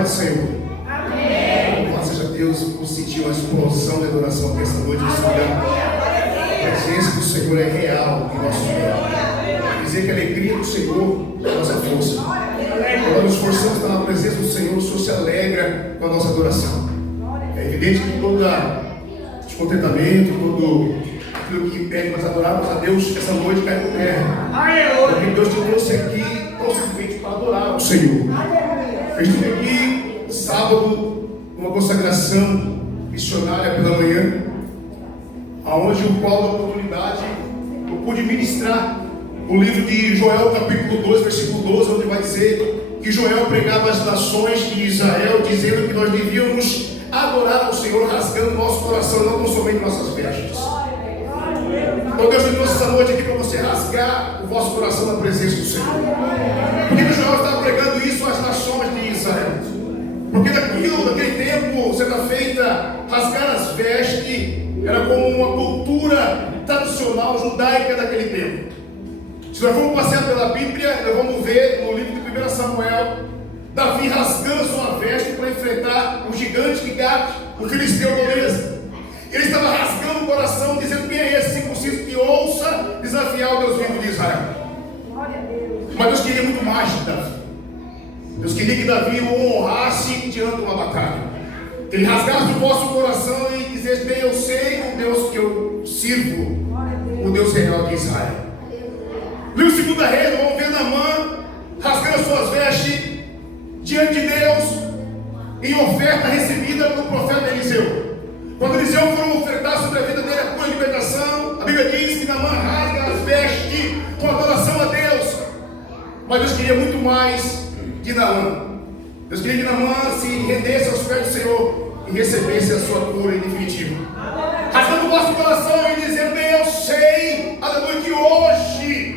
paz do Senhor. Amém. Louvado seja Deus por sentir uma explosão de adoração aqui essa noite nesse lugar. A presença do Senhor é real em nosso meio. Dizer que a alegria do Senhor é a nossa força. Quando nos esforçamos para estar na presença do Senhor, o Senhor se alegra com a nossa adoração. É evidente que todo descontentamento, todo aquilo que impede nós adorarmos a Deus essa noite cai por terra. Porque Deus te trouxe aqui tão simplesmente para adorar o Senhor. Eu estive aqui sábado, numa consagração missionária pela manhã, aonde o qual da oportunidade eu pude ministrar o livro de Joel, capítulo 2, versículo 12, onde vai dizer que Joel pregava às nações de Israel, dizendo que nós devíamos adorar ao Senhor, rasgando nosso coração, não somente nossas vestes. Então Deus me trouxe essa noite aqui para você rasgar o vosso coração na presença do Senhor. Porque Joel estava pregando isso às nações de Israel. Porque naquele tempo, certa feita, rasgar as vestes era como uma cultura tradicional judaica daquele tempo. Se nós formos passear pela Bíblia, nós vamos ver no livro de 1 Samuel, Davi rasgando sua veste para enfrentar o gigante de Gate, o filisteu Golias. Ele estava rasgando o coração, dizendo: quem é esse circunciso que ouça desafiar o Deus vivo de Israel? Mas Deus queria muito mais de Davi. Deus queria que Davi o honrasse diante de uma batalha. Que ele rasgasse o vosso coração e dissesse: bem, eu sei o Deus que eu sirvo, o Deus real de Israel. Livro 2 Reis, vamos ver Naamã rasgando as suas vestes diante de Deus em oferta recebida pelo profeta Eliseu. Quando Eliseu foi ofertar sobre a vida dele a cura e libertação, a Bíblia diz que Naamã rasga as vestes com adoração a Deus. Mas Deus queria muito mais de Naamã. Deus queria que Naamã se rendesse aos pés do Senhor e recebesse a sua cura em definitivo. Rasgando o vosso coração e dizendo: bem, eu sei, aleluia, que hoje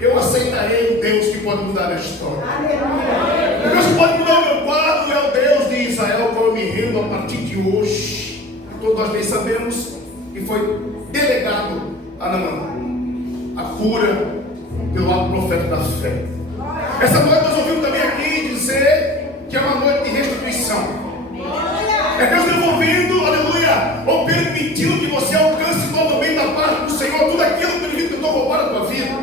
eu aceitarei um Deus que pode mudar a história. O Deus que pode mudar o meu quadro é o Deus de Israel, qual eu me rendo a partir de hoje. Todos nós bem sabemos que foi delegado a Naamã a cura pelo lado do profeta da fé. Essa noite nós ouvimos também aqui dizer que é uma noite de restituição. É Deus devolvendo, aleluia, ou permitindo que você alcance totalmente da parte do Senhor tudo aquilo que ele tentou roubar da tua vida.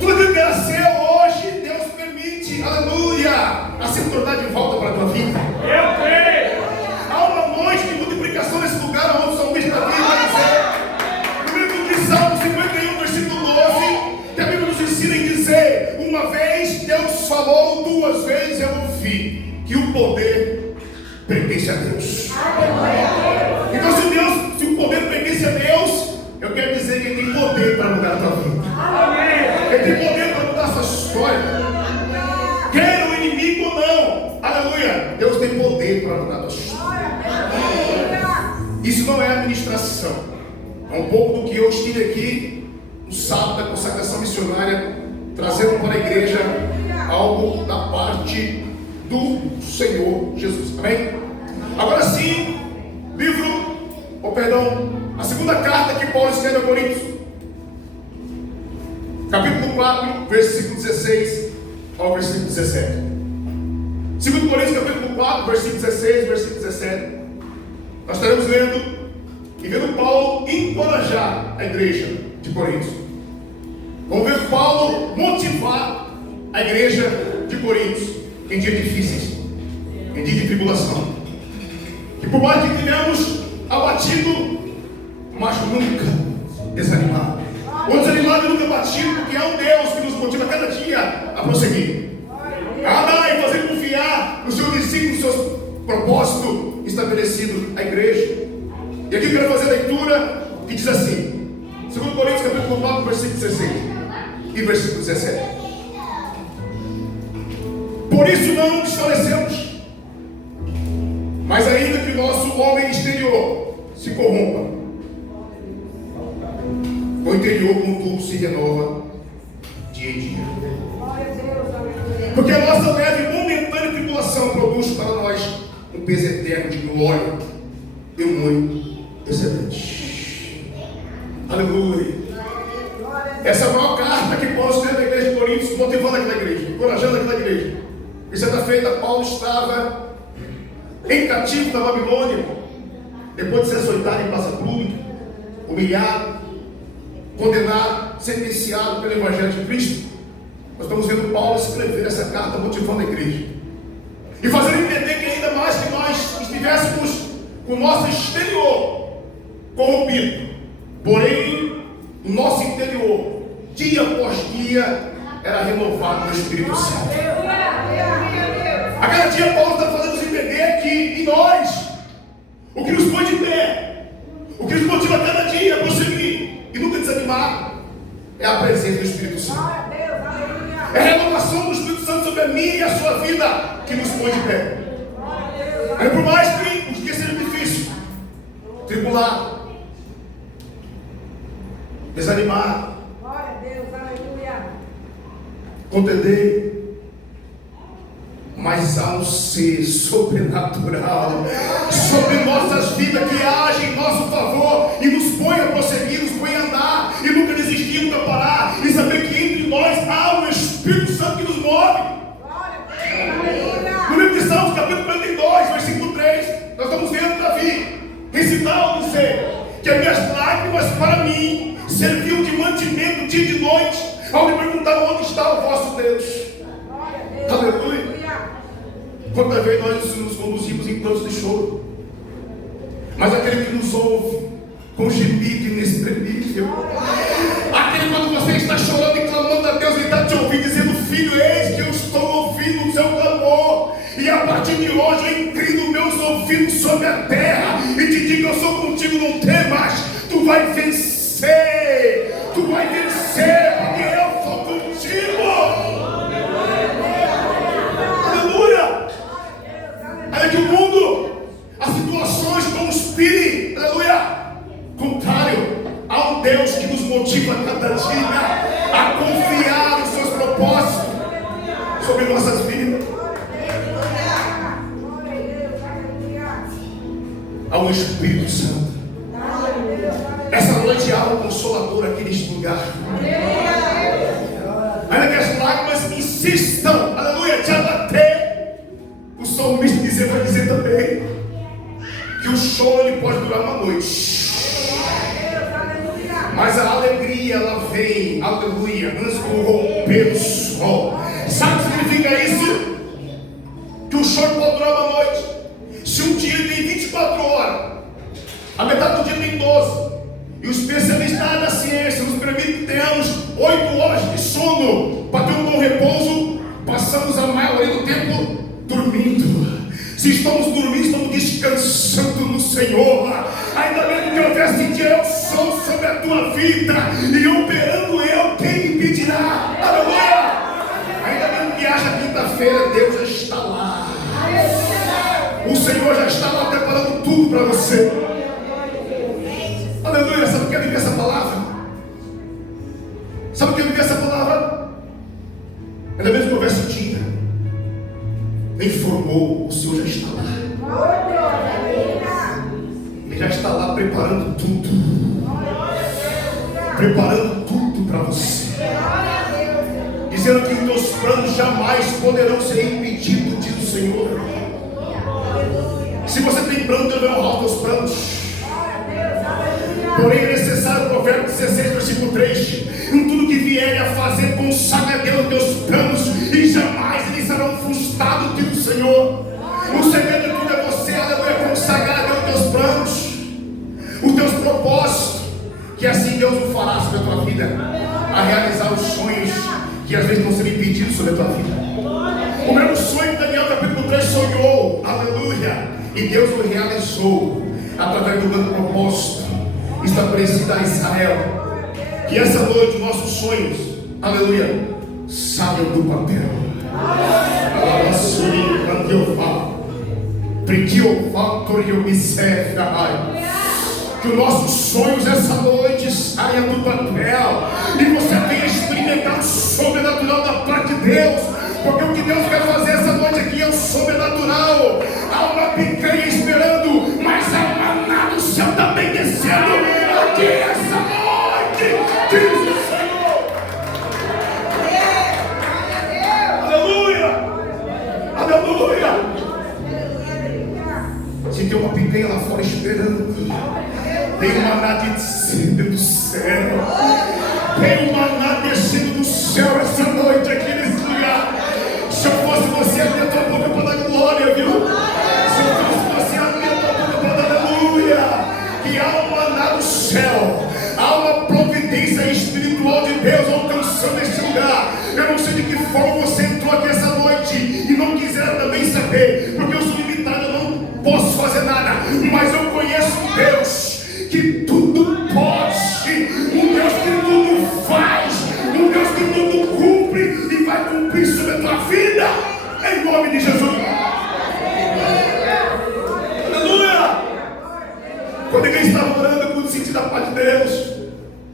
Tudo aquilo que era seu hoje, Deus permite, aleluia, a se tornar de volta para a tua vida. Eu creio. Há uma noite de multiplicação nesse lugar, onde o salmista Davi vai dizer, no livro de Salmo 51, versículo 12, que a Bíblia nos ensina em dizer: uma vez Deus falou, duas vezes eu ouvi, que o poder pertence a Deus. Então, se o poder pertence a Deus, eu quero dizer que Ele tem poder para mudar a tua vida. Ele tem poder para mudar a sua história. Quer o inimigo ou não, aleluia, Deus tem poder para mudar a tua história. Isso não é administração. É um pouco do que eu estive aqui no sábado da consagração missionária, trazendo para a igreja algo da parte do Senhor Jesus. Amém? Agora sim, a segunda carta que Paulo escreve a Coríntios, capítulo 4, versículo 16 ao versículo 17. 2 Coríntios, capítulo 4, versículo 16, versículo 17. Nós estaremos lendo e vendo Paulo encorajar a igreja de Coríntios. Vamos ver Paulo motivar a igreja de Coríntios em dias difíceis, em dias de tribulação. Que por mais que tenhamos abatido, mas nunca desanimado. Ou desanimado e nunca abatido, porque é um Deus que nos motiva cada dia a prosseguir. A amar e fazer confiar no seu desígnio, no seu propósito estabelecido a igreja. E aqui eu quero fazer a leitura que diz assim, 2 Coríntios capítulo 4, versículo 16 e versículo 17. Por isso não desfalecemos, mas ainda que o nosso homem exterior se corrompa, o interior contudo se renova dia em dia. Porque a nossa leve e momentânea tribulação produz para nós um peso eterno de glória e muito excelente. Aleluia. Essa é a maior carta que Paulo escreve à igreja de Coríntios, motivando aquela igreja, encorajando aquela igreja. E certa feita, Paulo estava em cativo na Babilônia, depois de ser açoitado em praça pública, humilhado, condenado, sentenciado pelo Evangelho de Cristo. Nós estamos vendo Paulo escrever essa carta motivando a igreja e fazendo entender que ainda mais que nós estivéssemos com o nosso exterior corrompido, porém o nosso interior, dia após dia, era renovado no Espírito Santo. A cada dia Paulo está fazendo nos entender que em nós, o que nos põe de pé, o que nos motiva a cada dia a prosseguir e nunca desanimar, é a presença do Espírito Santo. É a renovação do Espírito Santo sobre a minha e a sua vida que nos põe de pé. É por mais que os dias sejam difíceis, tribulado, desanimado, contender, mas há um ser sobrenatural sobre nossas vidas que age em nosso favor e nos põe a prosseguir, nos põe a andar e nunca desistir, nunca parar e saber que entre nós há um Espírito Santo que nos move. No livro de Salmos, capítulo 42, versículo 3, nós estamos vendo Davi recitando, dizer que as minhas lágrimas para mim serviam de mantimento dia e de noite, ao me perguntar onde está o vosso Deus. Aleluia. Quantas vezes nós nos conduzimos em prantos de choro, mas aquele que nos ouve com gemido inexprimível, aquele quando você está chorando e clamando a Deus, Ele está te ouvindo, dizendo: filho, eis que eu estou ouvindo o seu clamor, e a partir de hoje eu inclino meus ouvidos sobre a terra e te digo: eu sou contigo, não temas, tu vai vencer, tu vai vencer, porque eu sou contigo. Aleluia. Olha que o mundo, as situações conspirem, aleluia, contrário a um Deus que nos motiva a cada dia a confiar nos seus propósitos sobre nossas vidas. Há um Espírito Santo. Essa noite há um consolador aqui neste lugar. Ainda que as lágrimas insistam, aleluia, te abater, o salmista vai dizer também que o choro ele pode durar uma noite, mas a alegria ela vem, aleluia, antes do romper do sol. Sabe o que significa isso? Que o choro pode durar uma noite. Se um dia tem 24 horas, a metade do dia tem 12, e os especialistas da ciência nos permitem que tenhamos 8 horas de sono para ter um bom repouso, passamos a maioria do tempo dormindo. Se estamos dormindo, estamos descansando no Senhor. Ainda mesmo que eu viesse sentir, eu sou sobre a tua vida, e operando eu, quem me impedirá? Aleluia! Ainda mesmo que haja quinta-feira, Deus já está lá. O Senhor já está lá preparando tudo para você. Aleluia! Sabe o que é viver essa palavra? Sabe o que é viver essa palavra? Ainda mesmo que houvesse dia, informou, o Senhor já está lá. Ele já está lá preparando tudo. Preparando tudo para você. Dizendo que os teus planos jamais poderão ser impedidos, diz o Senhor. Se você tem plano, Deus vai honrar os teus planos. Porém é necessário, Provérbios 16, versículo 3: em tudo que vier a fazer, consagra a Deus os teus planos, e jamais eles serão frustrados, diz o Senhor. O segredo de tudo é você, aleluia, consagrar a Deus os teus planos, os teus propósitos, que assim Deus o fará sobre a tua vida, a realizar os sonhos que às vezes não serão impedidos sobre a tua vida. O mesmo sonho que Daniel capítulo 3 sonhou, aleluia, e Deus o realizou através do grande propósito estabelecido a Israel. Que essa noite nossos sonhos, aleluia, saiam do papel. Que os nossos sonhos essa noite saiam do papel e você venha experimentar o sobrenatural da parte de Deus, porque o que Deus quer fazer essa noite aqui é o sobrenatural. Há uma picanha esperando, mas há um maná do céu também descendo aqui essa noite, diz o Senhor. Aleluia. forma você entrou aqui essa noite e não quiser também saber, porque eu sou limitado, eu não posso fazer nada, mas eu conheço um Deus que tudo pode, um Deus que tudo faz, um Deus que tudo cumpre e vai cumprir sobre a tua vida, em nome de Jesus. Aleluia! Quando ninguém estava orando, eu pude sentir da paz de Deus,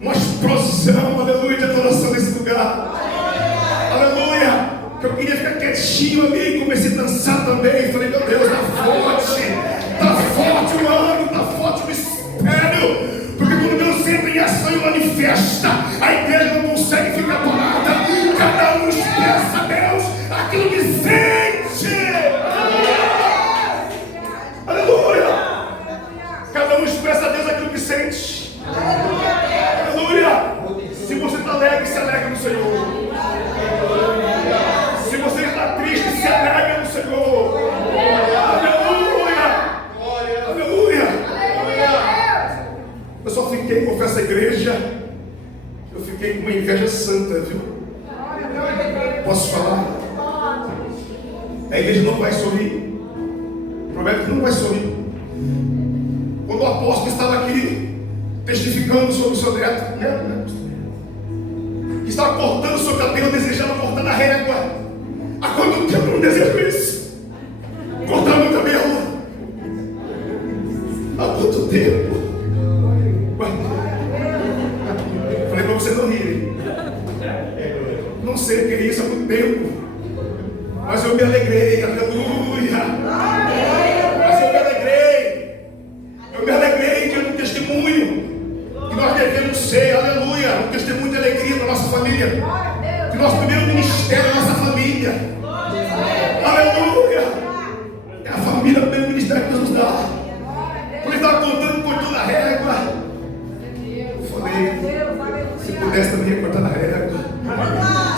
uma explosão, aleluia, de adoração nesse lugar. Aleluia! Que eu queria ficar quietinho ali e comecei a dançar também. Falei, meu Deus, está forte o ano, está forte o mistério. Porque quando Deus entra em ação e manifesta, a igreja não consegue ficar parada. Cada um expressa a Deus aquilo que sente. Aleluia! Cada um expressa a Deus aquilo que sente. Aleluia! Se você está alegre, se alegra no Senhor. Se você está triste, se alegra no Senhor. Aleluia! Aleluia! Eu só fiquei, confesso à igreja, eu fiquei com uma inveja santa, viu? Posso falar? A igreja não vai sorrir. Prometo que não vai sorrir. Quando o apóstolo estava aqui testificando sobre o seu neto, que estava cortando o seu cabelo, desejando cortar na régua. Há quanto tempo eu não desejo isso? Cortar meu cabelo. Há quanto tempo? Falei para você não rir. Não sei, queria isso há muito tempo. Mas eu me alegrei, aleluia. Mas eu me alegrei. Eu me alegrei diante do testemunho que nós devemos ser, aleluia, um testemunho de alegria para a nossa família. Que nosso primeiro ministério é a nossa família. Aleluia. É a família, o primeiro ministério que Deus nos dá. Quando ele estava cortando a régua, eu falei, se pudesse também recortar na régua.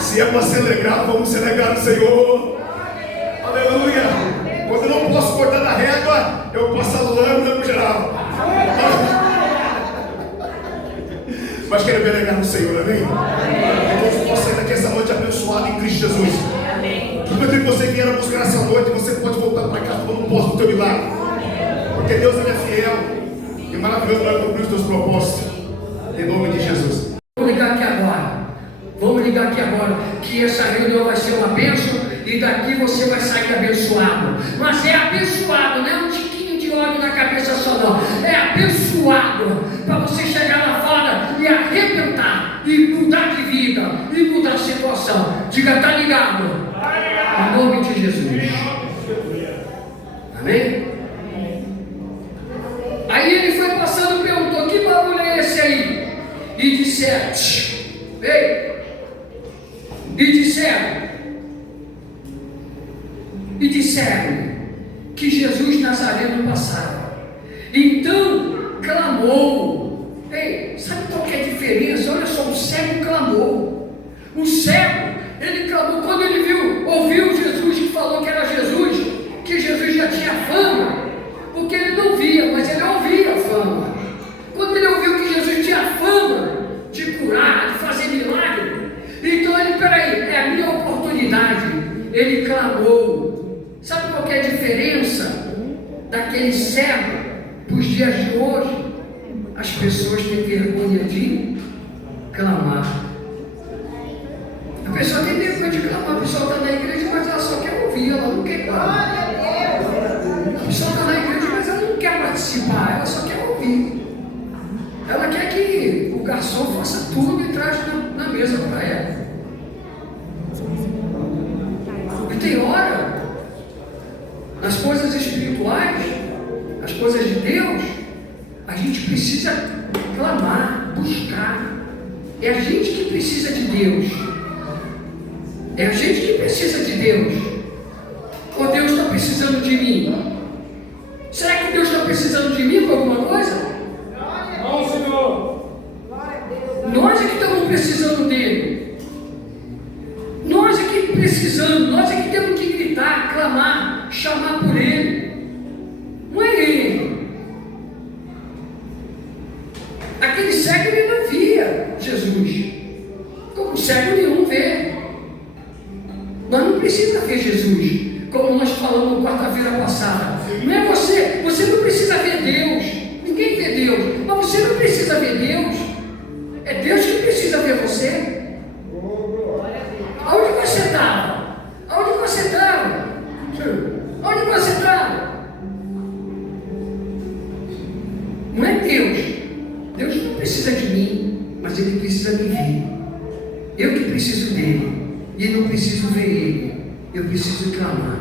Se é para se alegrar, vamos se alegrar no Senhor. Aleluia. Quando eu não posso cortar na régua, eu passo a lâmina no geral. Mas quero me alegrar no Senhor, amém? Que todos possam sair daqui essa noite abençoado em Cristo Jesus. Tudo que você vier buscar essa noite, você pode voltar para casa quando posso do teu milagre. Porque Deus é fiel e maravilhoso para cumprir os teus propósitos. Em nome de Jesus. Vamos ligar aqui agora. Vamos ligar aqui agora. Que essa reunião vai ser uma bênção e daqui você vai sair abençoado. Mas é abençoado, não é um tiquinho de óleo na cabeça só não. É abençoado para você chegar lá fora e arrebentar e mudar de vida e mudar a situação. Diga, está ligado? Em nome de Jesus. Amém? Aí ele foi passando e perguntou: que barulho é esse aí? E disseram: ei! E disseram que Jesus Nazareno passava. Então clamou. Ei, sabe qual que é a diferença? Olha só, o cego clamou. O cego, ele clamou quando ele ouviu Jesus que falou que era Jesus, que Jesus já tinha fama, porque ele não via, mas ele ouvia a fama. Quando ele ouviu que Jesus tinha fama de curar, de fazer milagre, então ele, peraí, é a minha oportunidade. Ele clamou. Sabe qual que é a diferença daquele cego para os dias de hoje? As pessoas têm vergonha de clamar. A pessoa tem vergonha de clamar. A pessoa está na igreja, mas ela só quer ouvir, ela não quer clamar. A pessoa está na igreja, mas ela não quer participar, ela só quer ouvir. Ela quer que o garçom faça tudo e traz na mesa para ela. E tem hora, nas coisas espirituais, as coisas de Deus, a gente precisa clamar, buscar. É a gente que precisa de Deus. É a gente que precisa de Deus. Ou Deus está precisando de mim? Será que Deus está precisando de mim para alguma coisa? Não, Senhor. Nós é que estamos precisando dele. Nós é que precisamos, nós é que temos que gritar, clamar, chamar por ele. Não é ele. Aquele cego, ele não via Jesus. Como cego nenhum vê. Mas não precisa ver Jesus, como nós falamos quarta-feira passada. Não é você não precisa ver Deus. Ninguém vê Deus, mas você não precisa ver Deus. É Deus que precisa ver você. Aonde você estava? Aonde você estava? Onde você estava? Não é Deus. Deus não precisa de mim, mas Ele precisa me ver. Eu que preciso dele. E não preciso ver Ele. Eu preciso clamar.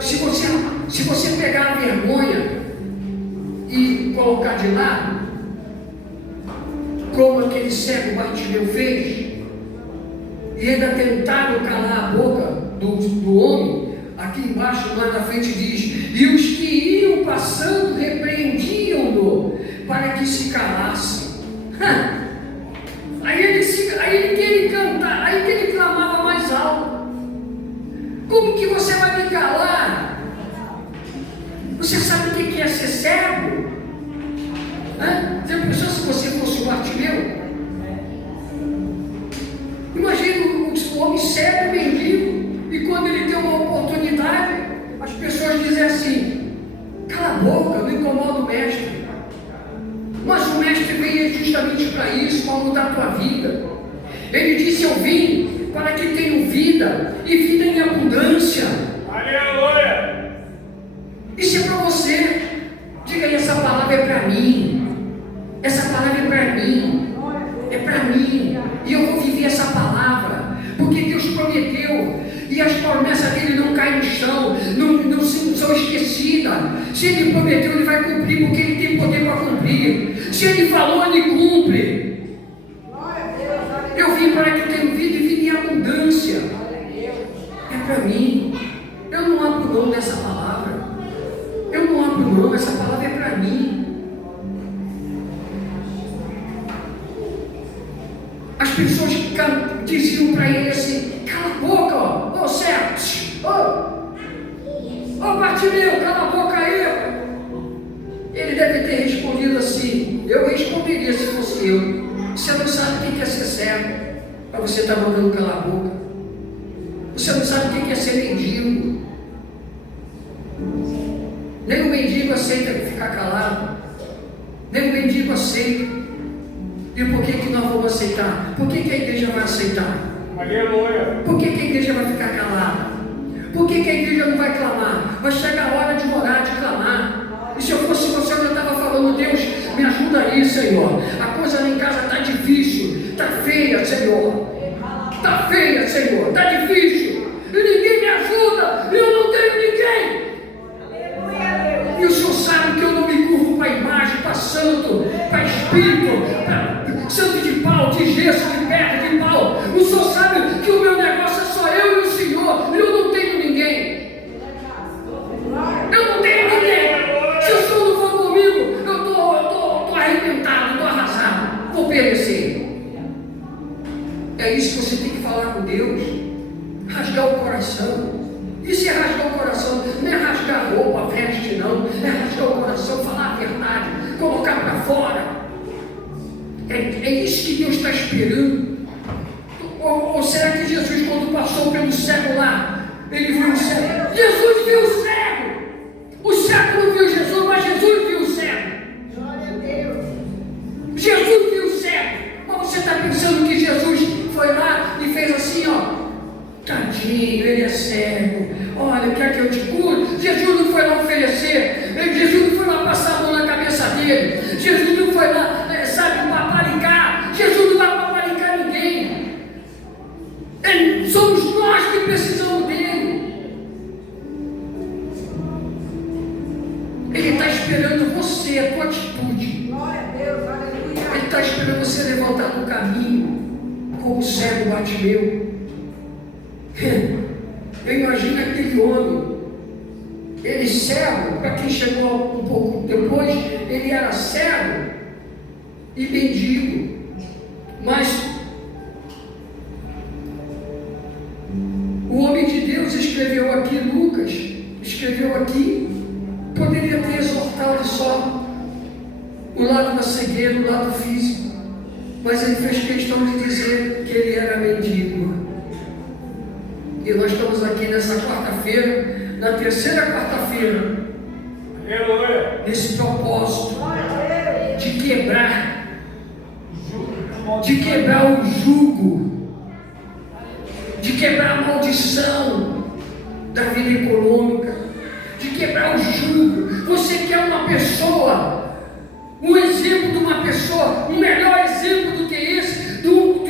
Se você pegar a vergonha e colocar de lado, como aquele cego Bartimeu fez, e ainda tentaram calar a boca do homem, aqui embaixo, lá na frente diz: e os que iam passando repreendiam-no para que se calasse. Aí ele cantar, aí que ele clamava mais alto. Como que você vai me calar? Você sabe o que é ser cego? Você pensou se você fosse o Bartimeu? Imagina o homem cego, mendigo, e quando ele tem uma oportunidade, as pessoas dizem assim: cala a boca, não incomoda o mestre. Mas o mestre veio justamente para isso, para mudar a tua vida. Ele disse: eu vim para que tenham vida, e vida em abundância. Aleluia! Isso é para você. Diga aí: essa palavra é para mim. Essa palavra é para mim. É para mim. E eu vou viver essa palavra, porque Deus prometeu, e as promessas dele não caem no chão, não são esquecidas. Se ele prometeu, ele vai cumprir, porque ele tem poder para cumprir. Se ele falou, ele cumpre. Eu vim para que tenham vida e vida em abundância. É para mim. Eu não abro mão dessa palavra. Eu não abro mão, essa palavra é para mim. As pessoas diziam para ele assim: cala a boca, ô cego, ô Bartimeu, cala a boca aí. Ele deve ter respondido assim: eu responderia se fosse eu. Você não sabe o que é ser cego, para você estar mandando calar a boca. Você não sabe o que é ser mendigo. Nem o mendigo aceita ficar calado. Nem o mendigo aceita. E por que nós vamos aceitar? Por que a igreja vai aceitar? Aleluia! Por que a igreja vai ficar calada? Por que a igreja não vai clamar? Vai chegar a hora de orar, de clamar. E se eu fosse você, eu estava falando: Deus, me ajuda aí, Senhor. A coisa lá em casa está difícil, está feia, Senhor. Está feia, Senhor, está difícil. E ninguém me ajuda, eu não tenho ninguém. E o Senhor sabe que eu não me curvo para imagem, para santo, para espírito, para santo de pau, de gesso, de pedra, de pau. O Senhor sabe que o meu negócio é só eu e o Senhor. Eu não tenho ninguém. Eu não tenho ninguém. Se o Senhor não for comigo, eu estou arrebentado, estou arrasado, vou perecer. É isso que você tem que falar com Deus. Rasgar o coração. Isso é rasgar o coração, não é rasgar a roupa, a veste, não. É rasgar o coração, falar a verdade, colocar para fora. É isso que Deus está esperando. Ou será que Jesus, quando passou pelo cego lá, ele viu o cego? Jesus viu o cego. O cego não viu Jesus, mas Jesus viu o cego. Jesus viu o cego. Mas você está pensando que Jesus foi lá e fez assim, ó: tadinho, ele é cego, olha, quer que eu te cure? Jesus não foi lá oferecer, Jesus não foi lá passar a mão na cabeça dele, Jesus não foi lá, sabe, paparicar. Jesus não vai paparicar ninguém. Somos nós que precisamos dele. Ele está esperando você, a tua atitude. Ele está esperando você levantar no caminho, como o cego Bartimeu. Eu imagino aquele homem, ele cego. Para quem chegou um pouco depois, ele era cego e mendigo, mas o homem de Deus escreveu aqui, Lucas escreveu aqui, poderia ter exortado só o lado da cegueira, o lado físico, mas ele fez questão de dizer que ele era mendigo. E nós estamos aqui nessa quarta-feira, na terceira quarta-feira, Aleluia. nesse propósito de quebrar o jugo, de quebrar a maldição da vida econômica, de quebrar o jugo. Você quer uma pessoa, um exemplo de uma pessoa, um melhor exemplo do que esse, de um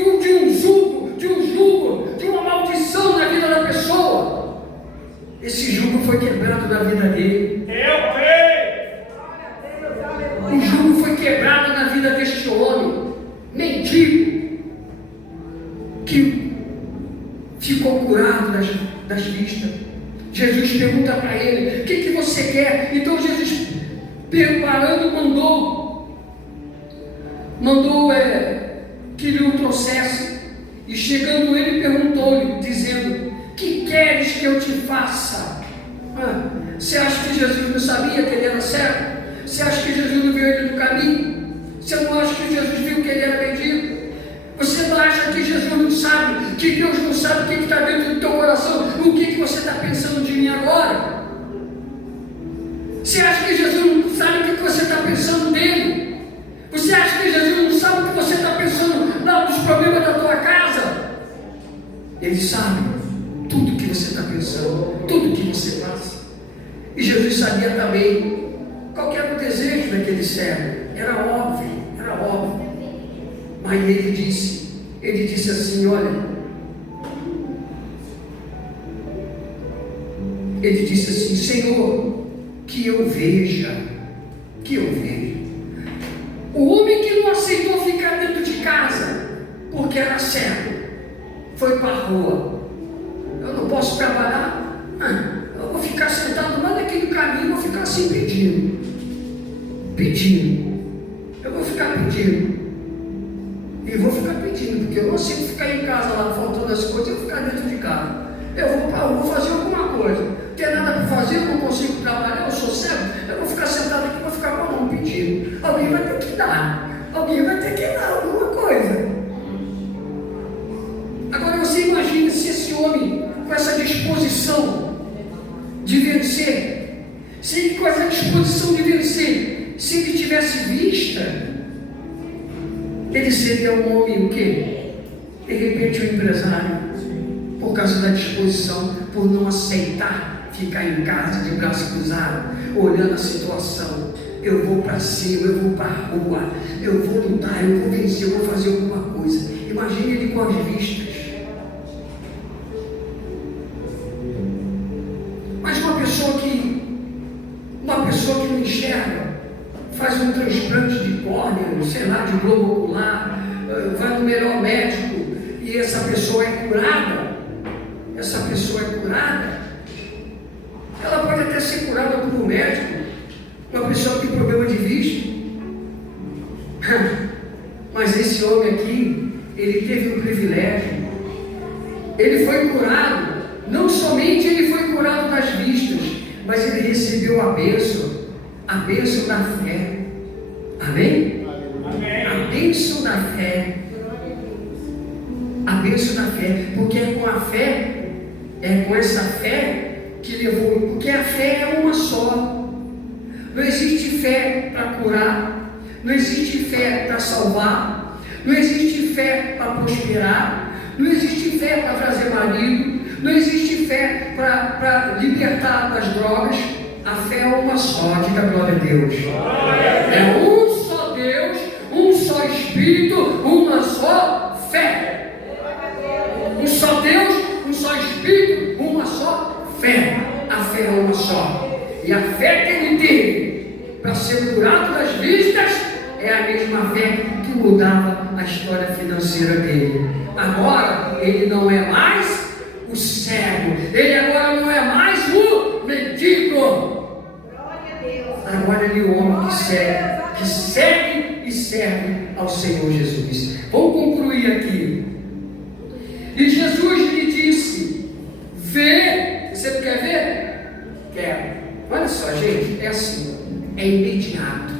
jugo, de uma maldição na vida da pessoa. Esse jugo foi quebrado na vida dele. Eu creio. O jugo foi quebrado na vida deste homem, mendigo, que ficou curado das vistas. Jesus pergunta para ele: o que você quer? Então Jesus, preparando, mandou que lhe o trouxesse. E chegando ele, perguntou-lhe, dizendo: que queres que eu te faça? Você acha que Jesus não sabia que ele era cego? Você acha que Jesus não viu ele no caminho? Você não acha que Jesus viu que ele era mendigo? Você não acha que Jesus não sabe, que Deus não sabe o que está dentro do teu coração? O que você está pensando de mim agora? Você acha que Jesus não sabe o que você está pensando dele? Você acha que Jesus não sabe o que você está pensando dos problemas da tua casa? Ele sabe tudo o que você está pensando, tudo o que você faz. E Jesus sabia também qual era o desejo daquele servo. Era óbvio. Mas ele disse assim: olha, ele disse assim: Senhor, que eu veja. O homem que não aceitou ficar dentro de casa porque era cego, foi para a rua. Eu não posso trabalhar, eu vou ficar sentado lá naquele caminho, vou ficar assim pedindo. Eu vou ficar pedindo. E vou ficar pedindo, porque eu não consigo ficar em casa lá faltando as coisas, eu vou ficar dentro de casa. Eu vou fazer alguma coisa. Não tem nada para fazer, eu não consigo trabalhar, eu sou cego, eu vou ficar sentado aqui, vou ficar com a mão pedindo. Alguém vai ter que dar alguma coisa. Agora você imagina se esse homem, com essa disposição de vencer, se ele tivesse vista, ele seria um homem o quê? De repente um empresário, por causa da disposição, por não aceitar ficar em casa de braço cruzado, olhando a situação. Eu vou para cima, eu vou para a rua, eu vou lutar, eu vou vencer, eu vou fazer alguma coisa. Imagine ele com as vistas. Mas uma pessoa que não enxerga, faz um transplante de córnea, sei lá, de globo ocular, vai no melhor médico e essa pessoa é curada. Ela pode até ser curada por um médico, uma pessoa que tem problema de vista. Mas esse homem aqui, ele teve um privilégio. Ele foi curado. Não somente ele foi curado das vistas, mas ele recebeu a bênção da fé. Amém? Amém. A bênção da fé. A bênção da fé. Porque é com essa fé que levou. Porque a fé é uma só. Não existe fé para curar, não existe fé para salvar, não existe fé para prosperar, não existe fé para trazer marido, não existe fé para libertar das drogas. A fé é uma só, diga glória a Deus. É um só Deus, um só Espírito, uma só fé. Um só Deus, um só Espírito, uma só fé. A fé é uma só. E a fé que ele teve para ser curado das vistas é a mesma fé que mudava a história financeira dele. Agora ele não é mais o cego, ele agora não é mais o mendigo. Agora ele é o homem que segue e serve ao Senhor Jesus. Vamos concluir aqui. E Jesus lhe disse: vê. Você quer ver? Quero. Olha só, gente, é assim, é imediato.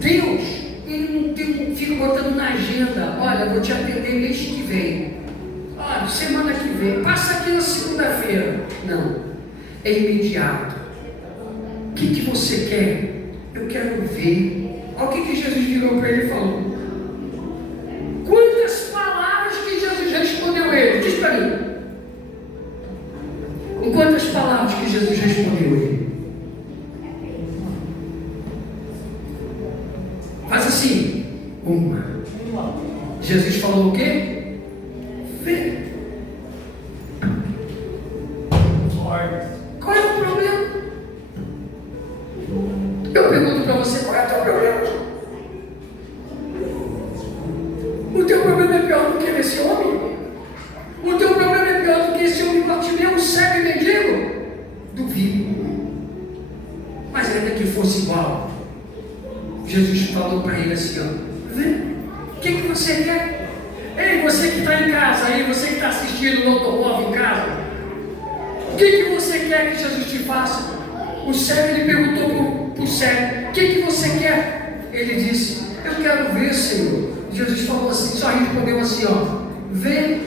Deus, ele não fica botando na agenda olha, eu vou te atender mês que vem. Olha, semana que vem, passa aqui na segunda-feira. Não, é imediato. O que você quer? Eu quero ver. Olha o que Jesus virou para ele e falou. Quantas palavras que Jesus respondeu a ele? Diz para mim. Com quantas palavras que Jesus respondeu a ele? Faz assim. Uma. Jesus falou o quê? Vê. Qual é o problema? Eu pergunto para você, qual é o teu problema? O teu problema é pior do que esse homem? O teu problema é pior do que esse homem Bartimeu, cego e mendigo? Duvido. Mas ainda que fosse igual, Jesus falou para ele assim, ó, vê, o que você quer? Ei, você que está em casa aí, você que está assistindo no automóvel em casa, o que você quer que Jesus te faça? O cego, ele perguntou para o cego, o que você quer? Ele disse, eu quero ver, Senhor. Jesus falou assim, só respondeu assim, ó, vê,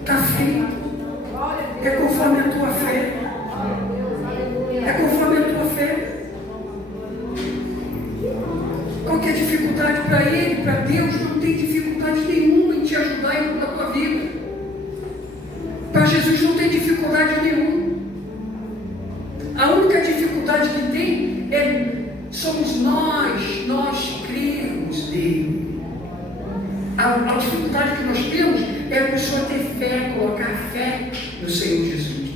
está feito, é conforme a tua fé, é conforme a tua fé. Qualquer dificuldade para ele, para Deus, não tem dificuldade nenhuma em te ajudar na tua vida. Para Jesus não tem dificuldade nenhuma. A única dificuldade que tem somos nós cremos nele. A dificuldade que nós temos é a pessoa ter fé, colocar fé no Senhor Jesus.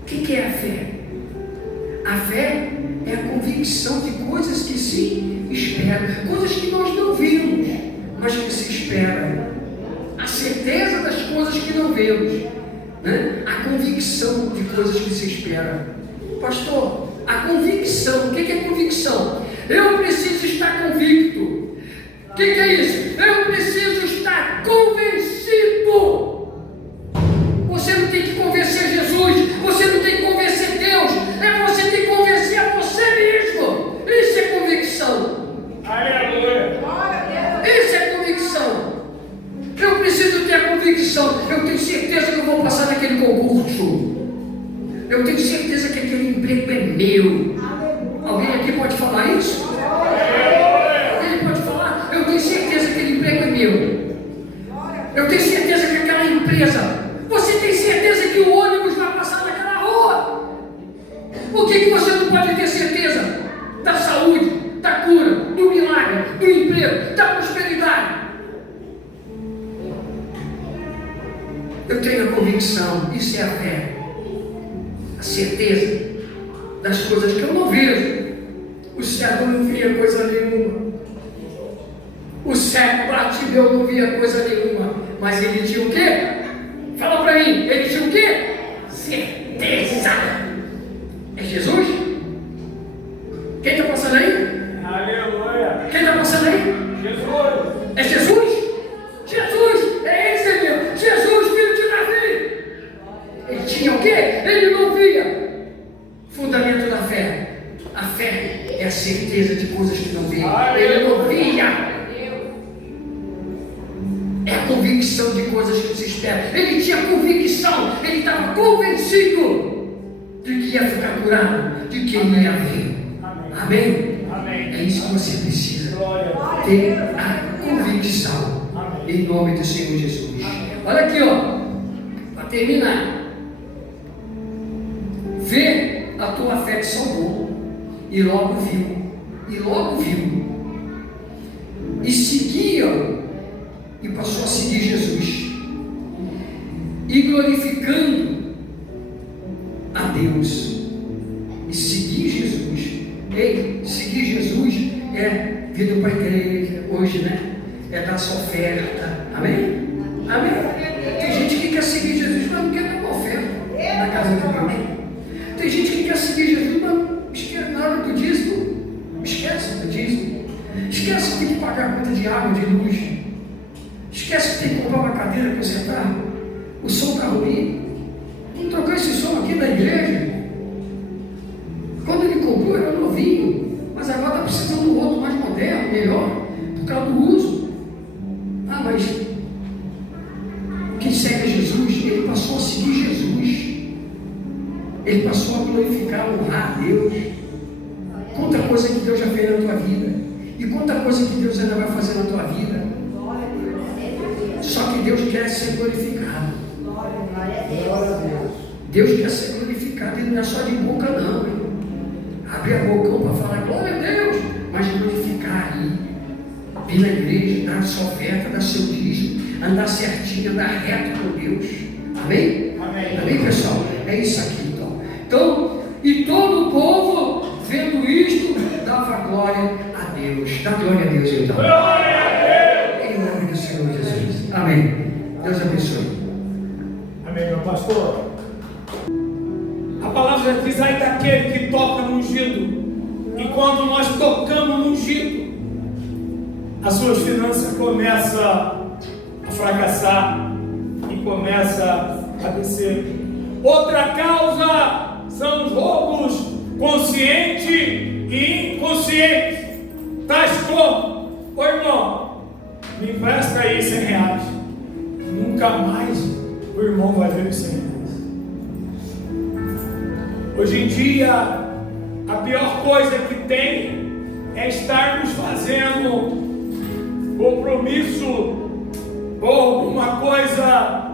O que é a fé? A fé é a convicção de coisas que se esperam, coisas que nós não vimos, mas que se esperam. A certeza das coisas que não vemos, né? A convicção de coisas que se esperam. Pastor, a convicção, o que é convicção? Eu preciso estar convicto. O que é isso? Eu preciso estar convencido. Você não tem que convencer Jesus, você não tem que convencer Deus, você tem que convencer a você mesmo. Isso é convicção. Aleluia. Isso é convicção. Eu preciso ter a convicção. Eu tenho certeza que eu vou passar naquele concurso. Eu tenho certeza que aquele emprego é meu. Alguém aqui pode falar isso? Alguém pode falar? Eu tenho certeza que aquele emprego é meu. Eu tenho certeza que aquela empresa. Você tem certeza que o ônibus vai passar naquela rua? Por que você não pode ter certeza da saúde, da cura, do milagre, do emprego, da prosperidade? Eu tenho a convicção, isso é a fé, a certeza das coisas que eu não vejo. O cego não via coisa nenhuma, o cego Bartimeu não via coisa nenhuma, mas ele tinha o quê? Fala para mim, ele tinha o quê? Certeza. É Jesus? Quem está passando aí? Aleluia. Quem está passando aí? Jesus. É Jesus? Jesus, é ele, Senhor. Jesus, filho de Davi. Ele tinha o quê? Ele não via. Fundamento da fé. A fé é a certeza de coisas que não vê. Ele não via. É a convicção de coisas que se espera. Ele tinha convicção, ele estava convencido de que ia ficar curado, de que ele ia ver. Amém? Amém. É isso que você precisa. Glória. Ter a convicção. Amém. Em nome do Senhor Jesus. Olha aqui, ó. Para terminar. Vê a tua fé te salvou. E logo viu. E logo viu. E seguia-o. E passou a seguir Jesus, e glorificando a Deus, e seguir Jesus. Ei, seguir Jesus é vir para a igreja hoje, né? É dar sua oferta, amém? Amém? Tem gente que quer seguir Jesus, mas não quer dar uma oferta na casa de Deus. Tem gente que quer seguir Jesus, mas esquece na hora do dízimo, esquece do dízimo, esquece que tem que pagar a conta de água, de luz. Esquece que tem que comprar uma cadeira para sentar. O som está ruim. Vamos trocar esse som aqui da igreja. Quando ele comprou era novinho, mas agora está precisando de um outro mais moderno, melhor. Por causa do uso. Ah, mas quem segue Jesus, ele passou a seguir Jesus. Ele passou a glorificar, honrar a Deus. Quanta coisa que Deus já fez na tua vida. E quanta coisa que Deus ainda vai fazer na tua vida. Só que Deus quer ser glorificado. Deus quer ser glorificado. E não é só de boca não. Abrir a bocão para falar glória a Deus. Mas glorificar aí. Vir na igreja, dar sua oferta, dar seu dízimo, andar certinho, andar reto com Deus. Amém? Amém. Amém, pessoal? É isso aqui então. Então, e todo o povo, vendo isto, dava glória a Deus. Dá glória a Deus então. Glória a Deus. Em nome do Senhor Jesus. Amém. Deus abençoe. Amém, meu pastor. A palavra diz aí daquele que toca no ungido. E quando nós tocamos no ungido, as suas finanças começam a fracassar e começa a descer. Outra causa são os roubos conscientes e inconscientes. Tais como, ô irmão, me empresta aí R$100. Nunca mais o irmão vai ver os R$100. Hoje em dia, a pior coisa que tem é estarmos fazendo compromisso ou alguma coisa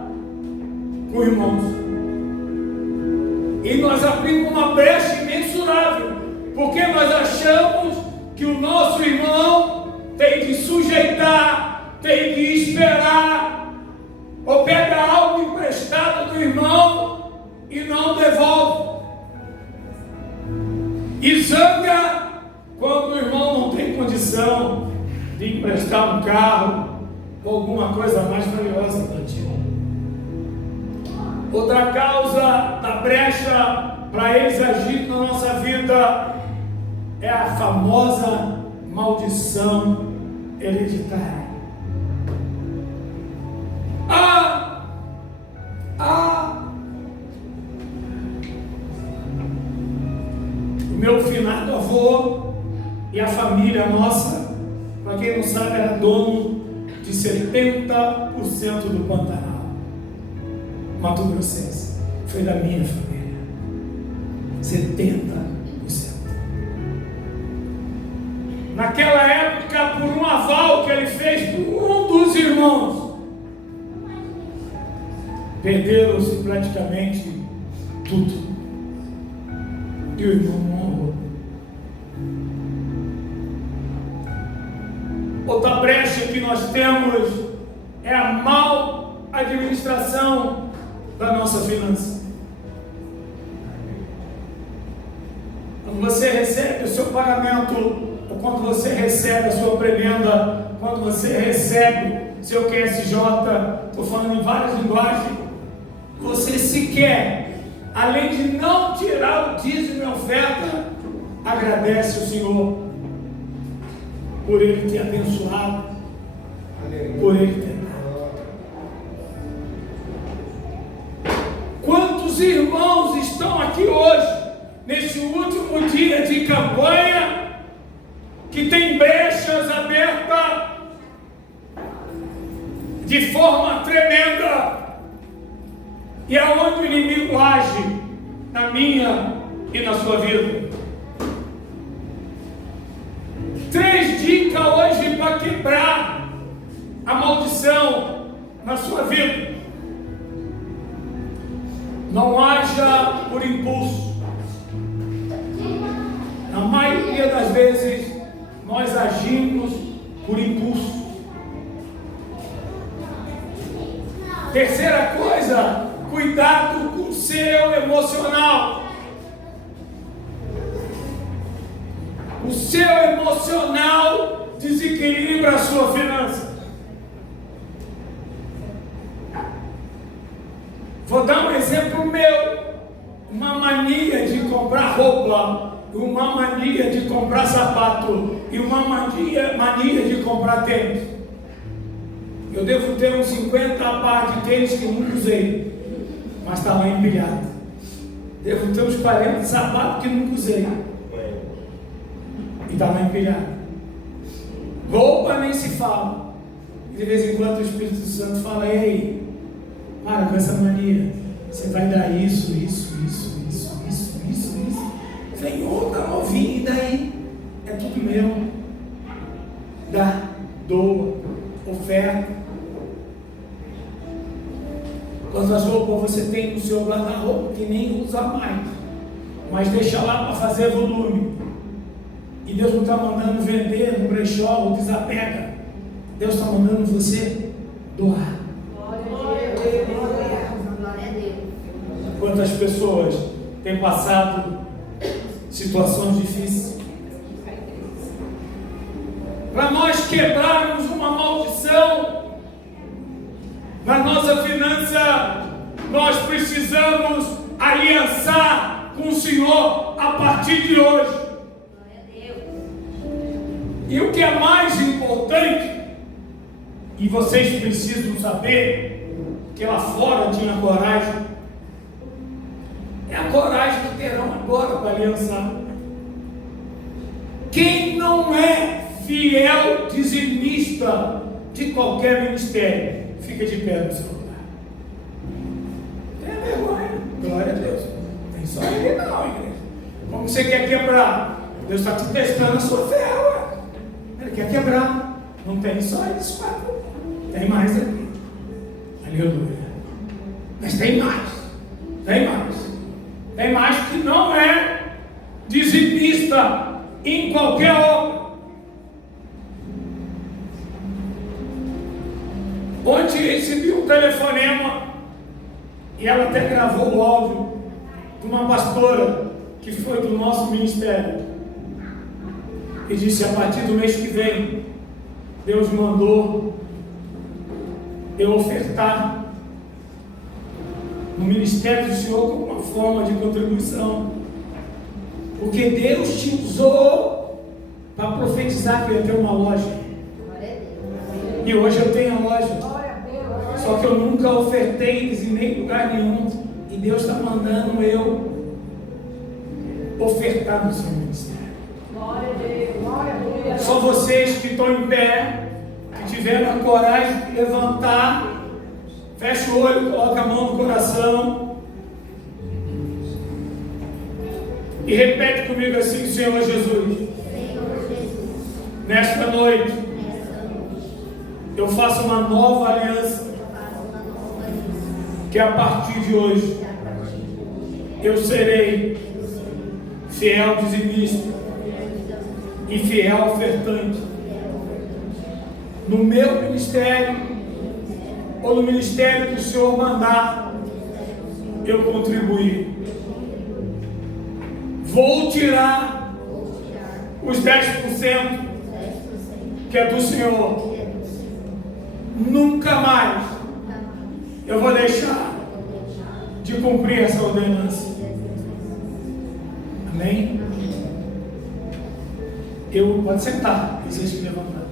com irmãos. E nós abrimos uma brecha imensurável, porque nós achamos que o nosso irmão tem que sujeitar, tem que esperar, ou pega algo emprestado do irmão e não devolve. E zanga quando o irmão não tem condição de emprestar um carro ou alguma coisa mais valiosa para ti. Outra causa da brecha para eles agirem na nossa vida é a famosa maldição hereditária. O meu finado avô e a família nossa, para quem não sabe, era dono de 70% do Pantanal Mato Grossense. Foi da minha família. 70%. Naquela época, por um aval que ele fez por um dos irmãos, perderam-se praticamente tudo. E o irmão não honrou. Outra brecha que nós temos é a mal administração da nossa finança. Quando você recebe o seu pagamento, ou quando você recebe a sua prebenda, quando você recebe o seu QSJ, estou falando em várias linguagens, você sequer, além de não tirar o dízimo e a oferta, agradece ao Senhor por Ele ter abençoado, por Ele ter dado. Quantos irmãos estão aqui hoje, neste último dia de campanha, que tem brechas abertas de forma tremenda, e aonde o inimigo age na minha e na sua vida? 3 dicas hoje para quebrar a maldição na sua vida. Não haja por impulso. Na maioria das vezes nós agimos por impulso. Terceira coisa, cuidado com o seu emocional. O seu emocional desequilibra a sua finança. Vou dar um exemplo meu. Uma mania de comprar roupa, uma mania de comprar sapato e uma mania de comprar tênis. Eu devo ter uns 50 pares de tênis que nunca usei, mas está lá empilhado. Devo ter uns 40 sapatos que nunca usei, e está lá empilhado. Roupa nem se fala. E de vez em quando o Espírito Santo fala: ei, para com essa mania. Você vai dar isso. Senhor, tá novinho, e daí? É tudo meu. Dá, doa, oferta. Quantas roupas você tem no seu guarda-roupa que nem usa mais, mas deixa lá para fazer volume. E Deus não está mandando vender no brechó ou desapega. Deus está mandando você doar. Quantas pessoas têm passado situações difíceis? Para nós quebrarmos uma maldição na nossa finança, nós precisamos aliançar com o Senhor a partir de hoje. E o que é mais importante, e vocês precisam saber, que lá fora tinha coragem, é a coragem que terão agora para aliançar. Quem não é fiel dizimista de qualquer ministério, fica de pé no seu lugar. É vergonha. Glória a Deus. Tem só ele não, igreja. Como você quer quebrar? Deus está te testando a sua fé, ué. Ele quer quebrar. Não tem só eles quatro. Tem mais aqui. Aleluia. Mas tem mais. Tem mais. Tem mais que não é dizimista em qualquer obra. Ontem recebi um telefonema e ela até gravou o áudio de uma pastora que foi do nosso ministério e disse: a partir do mês que vem Deus mandou eu ofertar no ministério do Senhor como uma forma de contribuição, porque Deus te usou para profetizar que eu ia ter uma loja, e hoje eu tenho a loja. Só que eu nunca ofertei, dizimei em lugar nenhum. E Deus está mandando eu ofertar no seu ministério. Só vocês que estão em pé, que tiveram a coragem de levantar, fecha o olho, coloca a mão no coração e repete comigo assim: Senhor Jesus, nesta noite eu faço uma nova aliança, que a partir de hoje eu serei fiel dizimista e fiel ofertante no meu ministério ou no ministério que o Senhor mandar eu contribuir. Vou tirar os 10% que é do Senhor. Nunca mais eu vou deixar de cumprir essa ordenança. Amém? Pode sentar, vocês se levantar.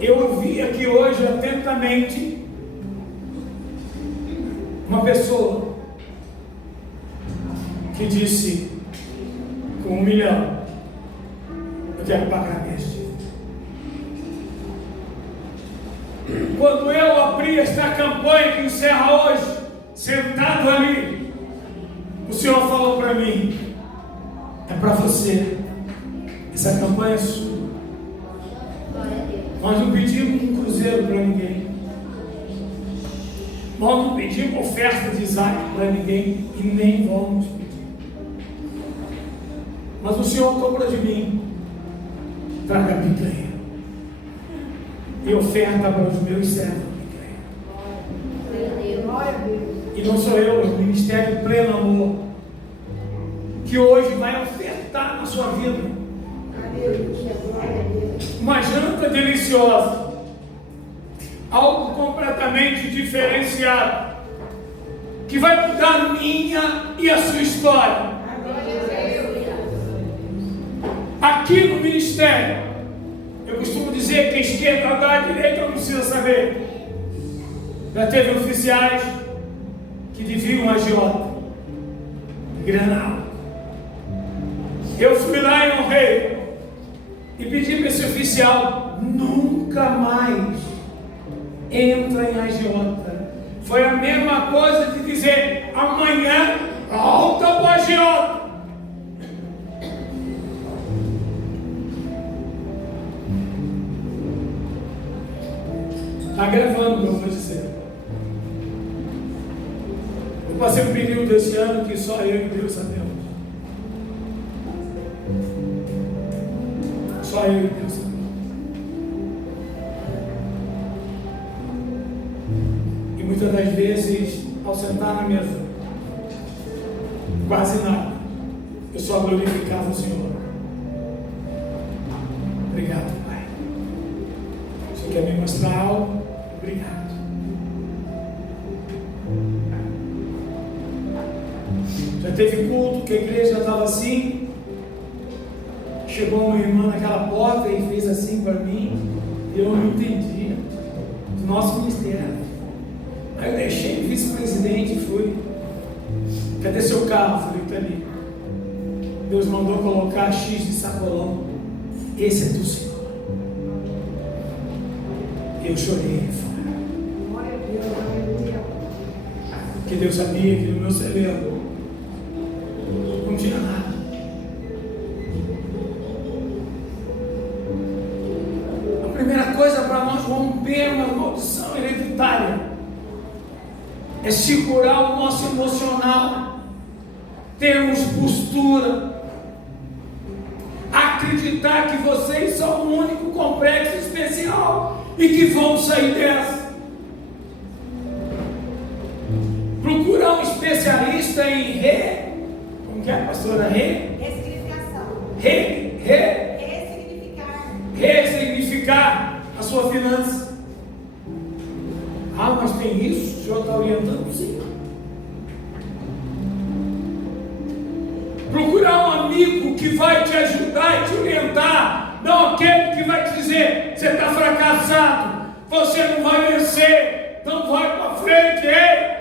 Eu ouvi aqui hoje atentamente uma pessoa que disse: com 1 milhão eu quero pagar a este. Quando eu abri esta campanha que encerra hoje, sentado ali, o Senhor falou para mim: é para você, essa campanha é sua. Nós não pedimos um cruzeiro para ninguém, nós não pedimos oferta de Isaac para ninguém e nem vamos pedir. Mas o Senhor cobra de mim: traga a picanha e oferta para os meus servos. E não sou eu, é o Ministério Pleno Amor, que hoje vai ofertar na sua vida uma janta deliciosa, algo completamente diferenciado, que vai mudar a minha e a sua história. Aqui no ministério, eu costumo dizer que a esquerda dá, a direita não precisa saber. Já teve oficiais que deviam agiota, granal. Eu fui lá e honrei e pedi para esse oficial nunca nunca mais entra em agiota. Foi a mesma coisa de dizer: amanhã volta para o agiota. Está gravando o que eu vou dizer. Eu passei um período esse ano que só eu e Deus sabemos. Só eu e Deus sabemos. E muitas das vezes, ao sentar na mesa, quase nada, eu só glorificava o Senhor. Obrigado, Pai. Você quer me mostrar algo? Obrigado. Já teve culto que a igreja estava assim. Chegou uma irmã naquela porta e fez assim para mim. E eu não entendia. Do nosso ministério. Aí eu deixei o vice-presidente e fui. Cadê seu carro? Falei, está ali. Deus mandou colocar X de sacolão. Esse é do Senhor. Eu chorei. Porque Deus sabia que no meu celeiro não tinha nada. A primeira coisa para nós rompermos a maldição hereditária é segurar o nosso emocional, termos postura, acreditar que vocês são o único complexo especial e que vão sair dessa. Procurar um especialista em como que é, pastora? Ressignificar a sua finança. Ah, mas tem isso? O senhor está orientando? Sim. Procurar um amigo que vai te ajudar e te orientar, não aquele que vai te dizer: você está fracassado, você não vai vencer, não vai para frente, ei!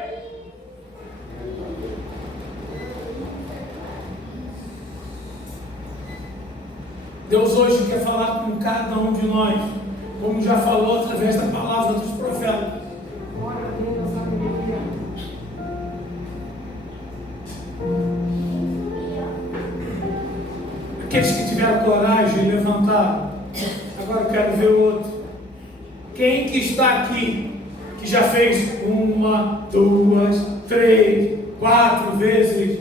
Deus hoje quer falar com cada um de nós, como já falou através da palavra dos profetas. Aqueles que tiveram coragem de levantar. Agora eu quero ver o outro. Quem que está aqui, que já fez 1, 2, 3, 4 vezes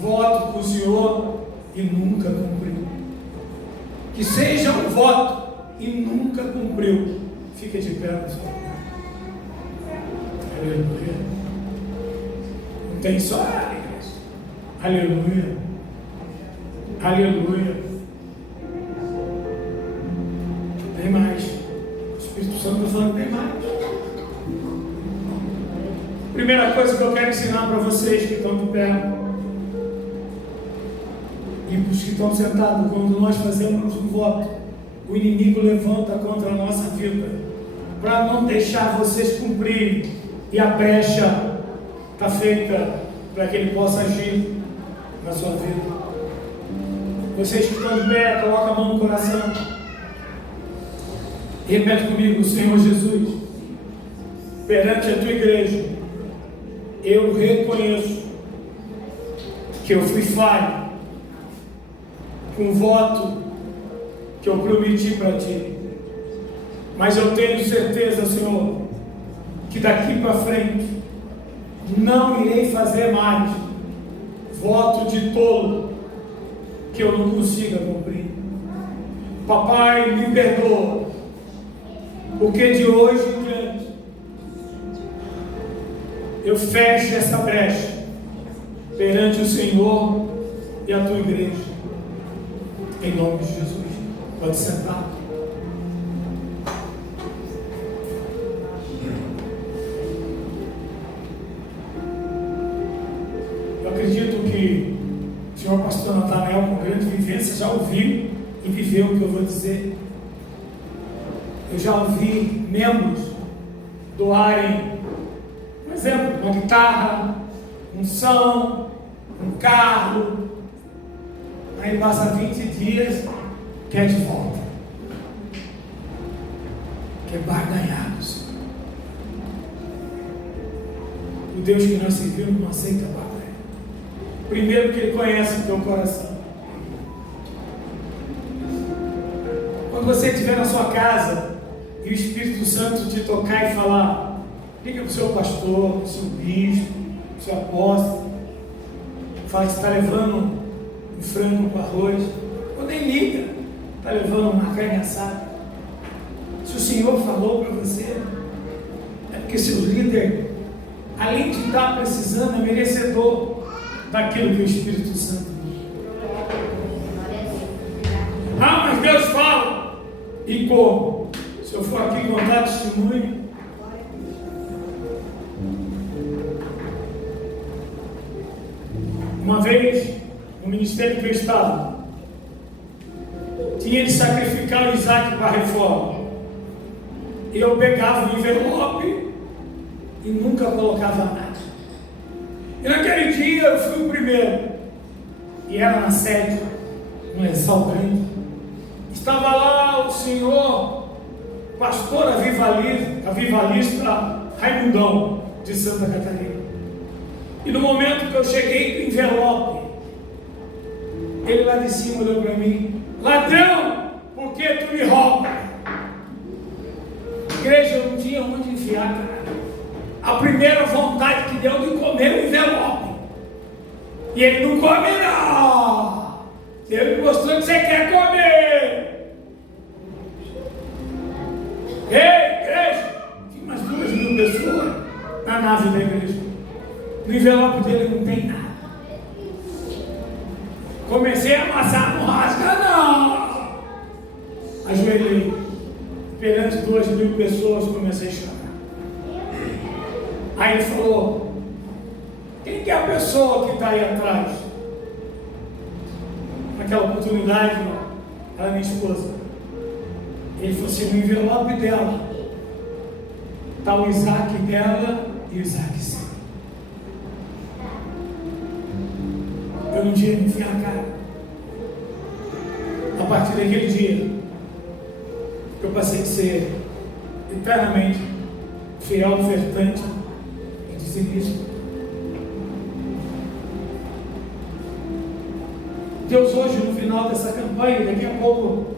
voto com o Senhor e nunca cumpriu? Que seja um voto e nunca cumpriu. Fica de pé no seu lugar. Aleluia. Não tem só igreja. Aleluia. Aleluia. Tem mais. O Espírito Santo está falando que tem mais. Primeira coisa que eu quero ensinar para vocês que estão de pé e para os que estão sentados: quando nós fazemos um voto, o inimigo levanta contra a nossa vida para não deixar vocês cumprirem, e a brecha está feita para que ele possa agir na sua vida. Vocês que estão de pé, coloca a mão no coração e repete comigo: Senhor Jesus, perante a tua igreja, eu reconheço que eu fui falho com o voto que eu prometi para ti, mas eu tenho certeza, Senhor, que daqui para frente não irei fazer mais voto de tolo que eu não consiga cumprir. Papai, me perdoa, porque de hoje em diante eu fecho essa brecha perante o Senhor e a tua igreja, em nome de Jesus. Pode sentar. Eu acredito que o senhor pastor Natanael, com grande vivência, já ouviu e viveu o que eu vou dizer. Eu já ouvi membros doarem, por exemplo, uma guitarra, um som, um carro. Aí passa 20 dias, quer de volta. que é barganhado, Senhor. O Deus que nós servimos não aceita barganha. Primeiro que Ele conhece o teu coração. Quando você estiver na sua casa e o Espírito Santo te tocar e falar, liga para o seu pastor, para o seu bispo, para o seu apóstolo, fala que está levando um frango com arroz, ou nem liga, está levando uma carne assada. Se o Senhor falou para você, é porque seu líder, além de estar precisando, é merecedor daquilo que o Espírito Santo diz. Ah, mas Deus fala. E como? Se eu for aqui contar testemunho, uma vez, no ministério que eu estava, tinha de sacrificar o Isaac para a reforma. Eu pegava o envelope e nunca colocava nada. E naquele dia eu fui o primeiro. E era na sede, no Exal Grande. Estava lá o senhor, pastor avivalista Raimundão, de Santa Catarina. E no momento que eu cheguei com o envelope, ele lá de cima olhou para mim: ladrão, por que tu me rouba? Igreja, eu não tinha onde enfiar, cara. A primeira vontade que deu de comer o envelope. E ele não come, não. Ele mostrou que você quer comer. Ei, igreja, tinha umas 2.000 pessoas na nave da igreja. No envelope dele não tem nada. Comecei a amassar, não rasga, não. Ajoelhei. Perante 2.000 pessoas, comecei a chorar. Aí ele falou: quem que é a pessoa que está aí atrás? Naquela oportunidade, ela é minha esposa. Ele falou assim: no envelope dela está o Isaac dela e o Isaac seu. Eu não tinha de enfiar a cara. A partir daquele dia, eu passei a ser eternamente fiel ofertante e dizimista. Deus, hoje, no final dessa campanha, daqui a pouco,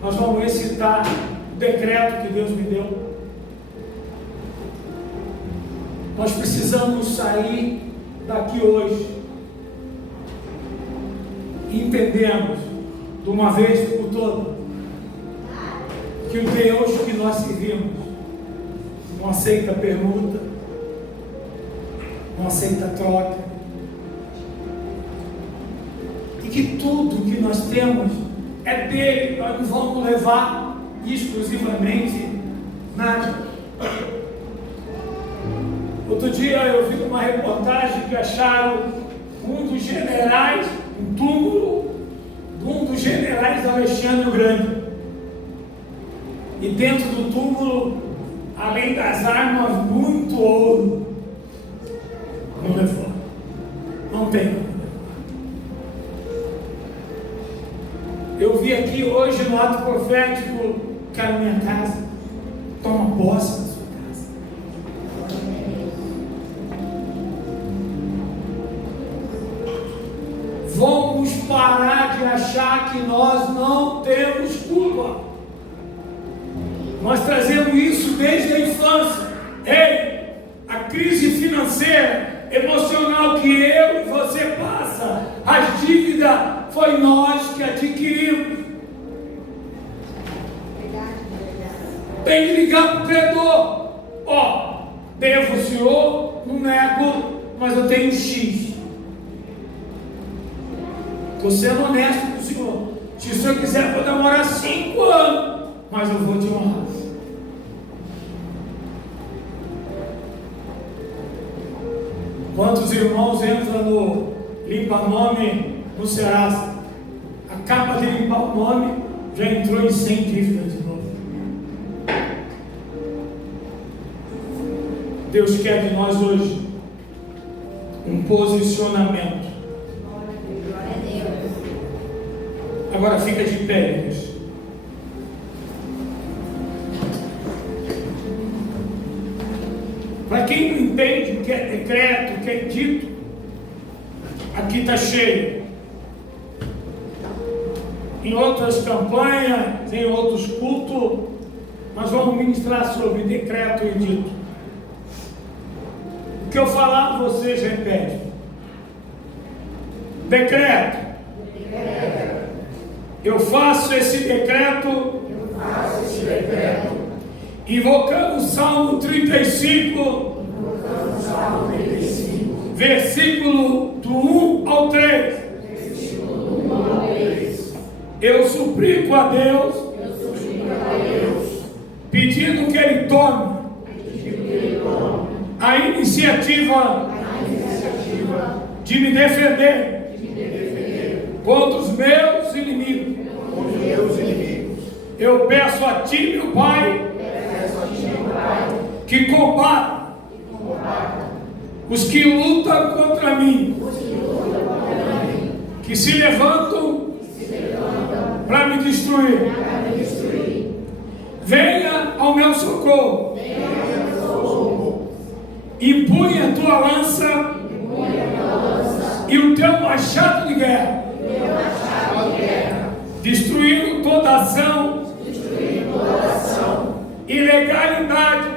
nós vamos recitar o decreto que Deus me deu. Nós precisamos sair daqui hoje e entendermos, de uma vez por todas, que o Deus que nós servimos não aceita permuta, não aceita troca, e que tudo que nós temos é dele. Nós não vamos levar exclusivamente nada. Outro dia eu vi uma reportagem que acharam um dos generais, um túmulo de um dos generais de Alexandre o Grande. E dentro do túmulo, além das armas, muito ouro. Não levou. Não tem como levar. Eu vi aqui hoje no ato profético: quero minha casa. Toma posse da sua casa. Vamos parar de achar que nós não temos culpa. Nós trazemos isso desde a infância. Ei, a crise financeira, emocional que eu e você passa, a dívida foi nós que adquirimos. Tem que ligar para o credor: ó, devo ao senhor, não nego, mas eu tenho X. Estou sendo honesto com o senhor. Se o senhor quiser, vou demorar 5 anos, mas eu vou te honrar. Quantos irmãos entram no limpa-nome no Serasa? Acaba de limpar o nome, já entrou em 100 dívidas de novo. Deus quer de nós hoje um posicionamento. Agora fica de pé, Deus. Para quem não entende o que é decreto, o que é dito, aqui está cheio. Em outras campanhas, em outros cultos, nós vamos ministrar sobre decreto e dito. O que eu falar, vocês repetem. Decreto. Eu faço esse decreto. Invocando o Salmo 35, versículo do 1 ao 3. Eu suplico a Deus, pedindo que Ele tome a iniciativa de me defender contra os meus inimigos. Eu peço a Ti, meu Pai, que combata os que lutam contra mim, que se levantam para me destruir. Venha ao meu socorro. Empunhe a tua lança e o teu machado de guerra, destruindo toda ação, ilegalidade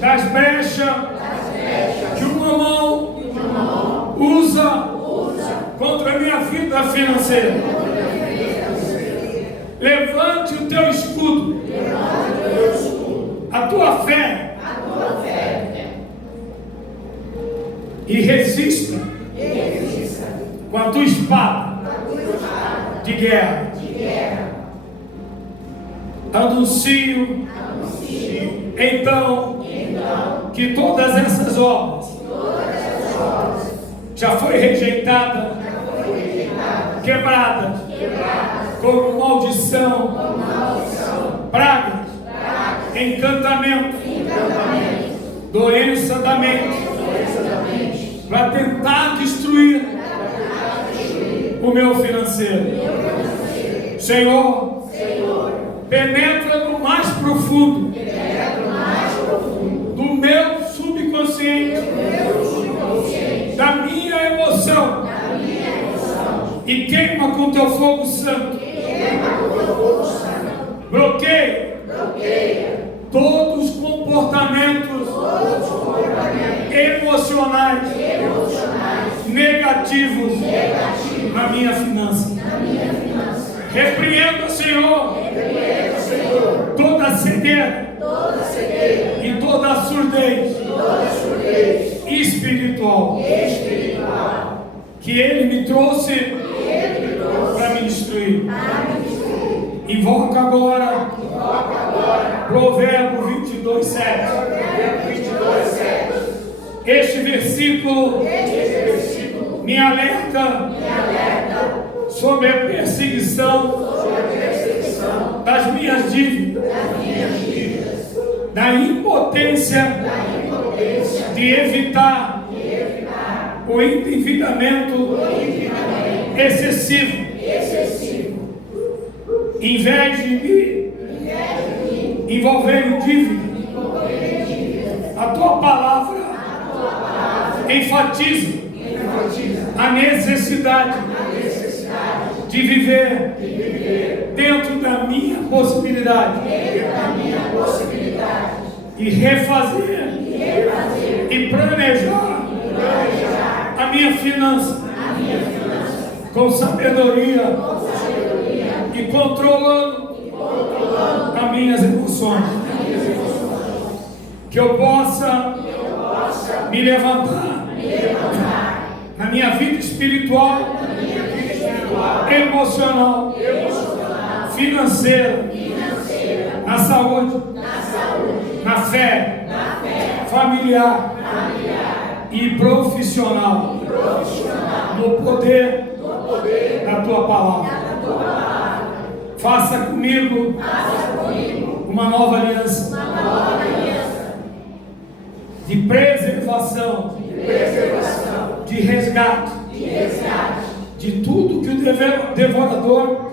das brechas que uma mão usa contra a minha vida financeira. Levante o teu escudo, a tua fé, e resista com a tua espada de guerra. Anuncio então que todas essas obras já foi rejeitada, quebrada como maldição, pragas, encantamento, doença da mente, para tentar destruir o meu financeiro. Senhor, penetra no mais profundo do meu subconsciente, da minha emoção, e queima com teu fogo santo. Bloqueia todos os comportamentos emocionais negativos na minha finança. Repreenda, Senhor, toda a cegueira e toda a surdez espiritual que Ele me trouxe para me destruir. Invoca agora Provérbio 22:7. Este versículo me alerta sobre a perseguição das minhas dívidas, da impotência de evitar o endividamento excessivo. Em vez de me envolver em dívida, a tua palavra enfatiza a necessidade de viver dentro da minha possibilidade e refazer e planejar a minha finança com sabedoria e controlando as minhas emoções, que eu possa me levantar na minha vida espiritual, emocional, financeira, na saúde, na fé, familiar e profissional, no poder da tua palavra. Faça comigo uma nova aliança de preservação, de resgate de tudo que o devorador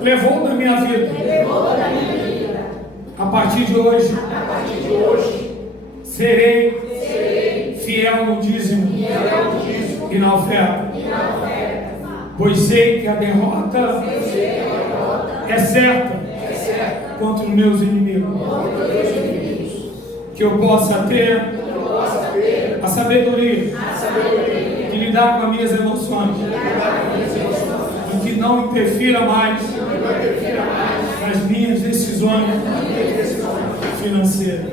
levou da minha vida. A partir de hoje, serei fiel no dízimo e na oferta. Pois sei que a derrota é certa contra os meus inimigos. Que eu possa ter a sabedoria de lidar com as minhas emoções, e que não interfira mais nas minhas decisões financeiras.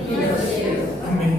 Amém.